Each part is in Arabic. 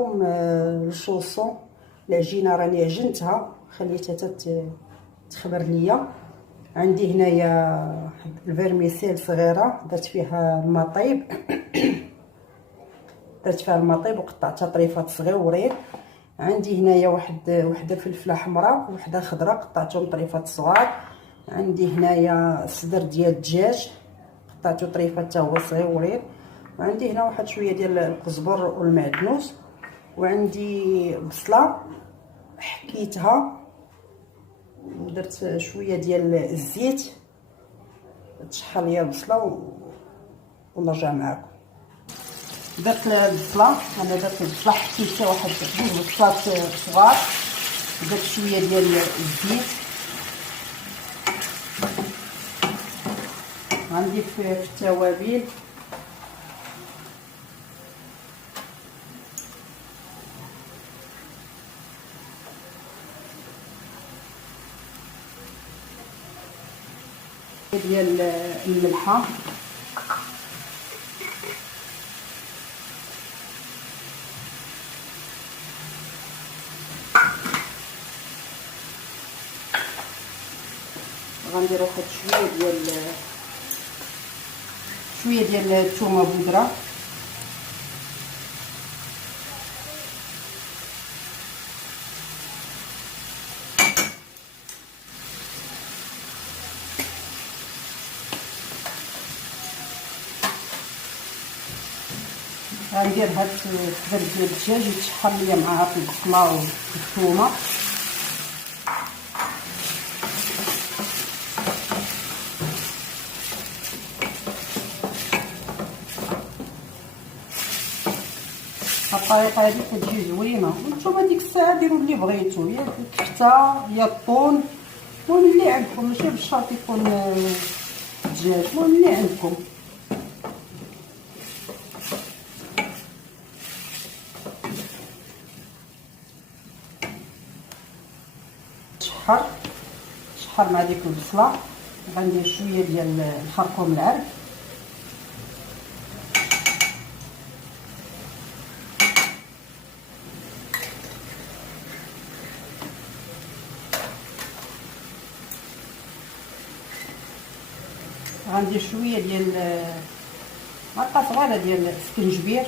معكم الشوصون. العجينه راني عجنتها خليتها تخمر ليا. عندي هنايا الفيرميسيل صغيره درت فيها المطيب وقطعتها طريفات صغيورين. عندي هنايا وحده فلفله حمراء وحده خضراء قطعتهم طريفات صغار. عندي هنايا صدر ديال الدجاج قطعته طريفات حتى هو صغيورين. وعندي هنا واحد شويه ديال القزبر والمعدنوس. وعندي بصله حكيتها ودرت شويه ديال الزيت تشحر ليا البصله ونرجع معكم. درت البصله، انا درت البصله حكيتها واحد جوج بصلات صغار. درت شويه ديال الزيت. غندير في التوابل ديال الملحه، غندير واحد شويه ديال الثومه بودره، غندير هاد الصدر ديال الدجاج يتشحر ليا مع البصله والثومه. الطريقه هذه كتجي زوينه وانتم ديك الساعه ديروا اللي بغيتو، يا الكفته يا الطون، المهم اللي عندكم، ماشي بالشرط يكون دجاج، المهم اللي عندكم. شحر مع ديك البصله. غندير شويه ديال الخرقوم العرق، غندير شويه ديال معلقه صغيره ديال السكنجبير،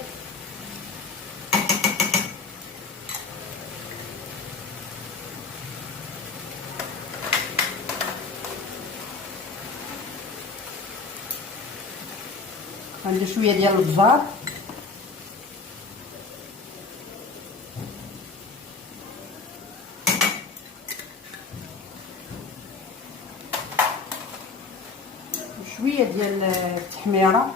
غندير شويه ديال البزار، شويه ديال التحميره،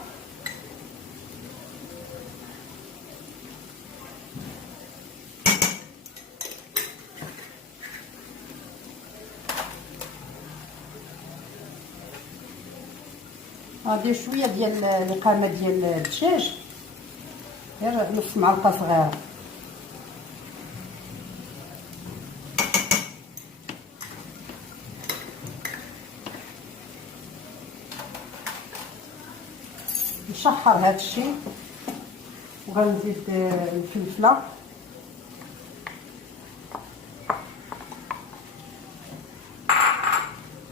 غندير شويه ديال القامه ديال الدجاج، غير نص معلقه صغيره، نشحر هذا الشيء. وغنزيد الفلفله،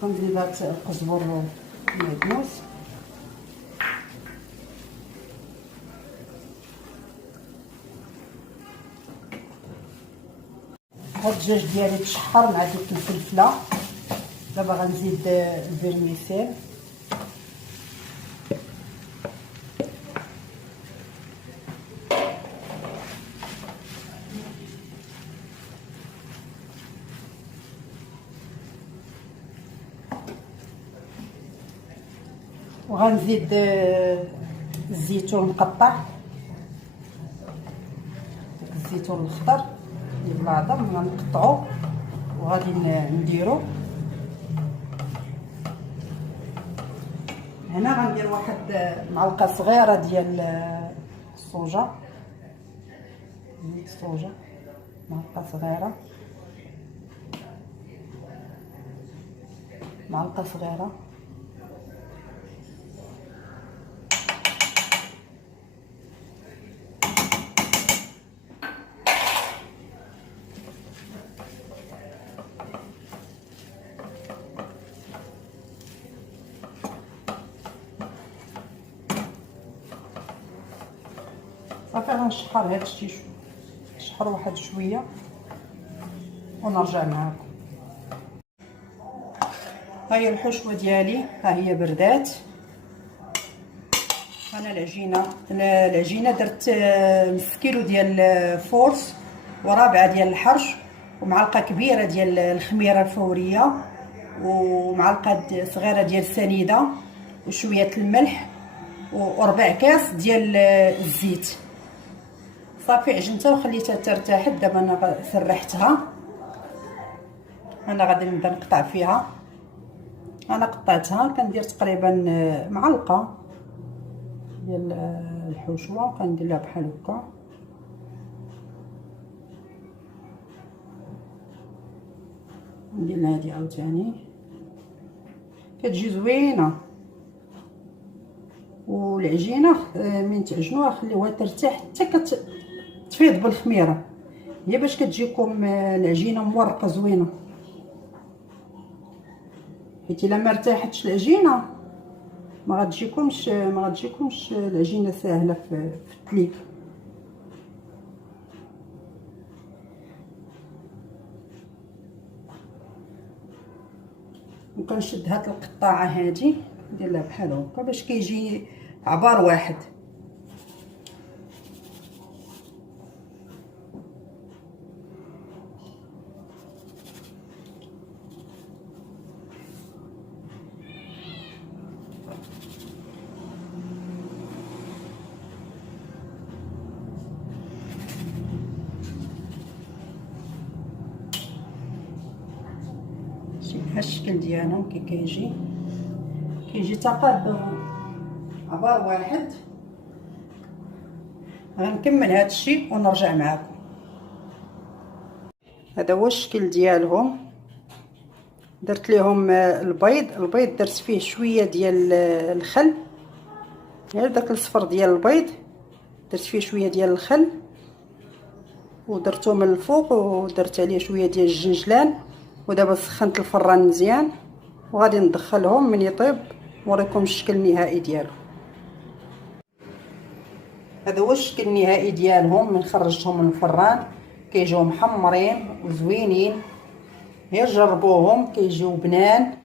غنزيد القزبر والمعدنوس، هاد الدجاج ديالي تشحر مع ديك الفلفله. دابا غنزيد الفيرميسيل، وغنزيد الزيتون مقطع، الزيتون الخضر اللي بالعظم غنقطعو وغادي نديرو هنا. غندير واحد معلقه صغيره ديال الصوجه، زيت الصوجه معلقه صغيره، معلقه صغيره، صافي غنشحر هاد الشيء، نشحر واحد شويه ونرجع معاكم. ها هي الحشوه ديالي، ها هي بردات. انا العجينه درت نص كيلو ديال فورس ورابعه ديال الحرش ومعلقه كبيره ديال الخميره الفوريه ومعلقه صغيره ديال السنيده وشويه الملح وربع كاس ديال الزيت. صافي عجنتها وخليتها ترتاح. دابا انا سرحتها، انا غادي نبدا نقطع فيها. انا قطعتها كندير تقريبا معلقه ديال الحشوه، كندير لها بحال هكا. ندير لها هادي عاوتاني، كتجي زوينه. والعجينه من تعجنوها خليوها ترتاح حتى كتفيض بالخميره، هي باش كتجيكم العجينه مورقه زوينه. حيت الا ما ارتاحتش العجينه ما غتجيكمش العجينه ساهله في التليك. وكنشد هاد القطاعه هادي ندير لها بحال هكا باش كيجي عبار واحد. ها الشكل ديالهم كي كيجي تقاد عبار واحد. غنكمل هذا الشيء ونرجع معكم. هذا هو الشكل ديالهم. درت لهم البيض درت فيه شويه ديال الخل، غير داك الصفر ديال البيض درت فيه شويه ديال الخل ودرتو من الفوق ودرت عليه شويه ديال الجنجلان. ودابا سخنت الفران مزيان وغادي ندخلهم من يطيب نوريكم الشكل النهائي ديالو. هذا هو الشكل النهائي ديالهم من خرجتهم من الفران. كيجيو محمرين وزوينين، غير جربوهم كيجيو بنان.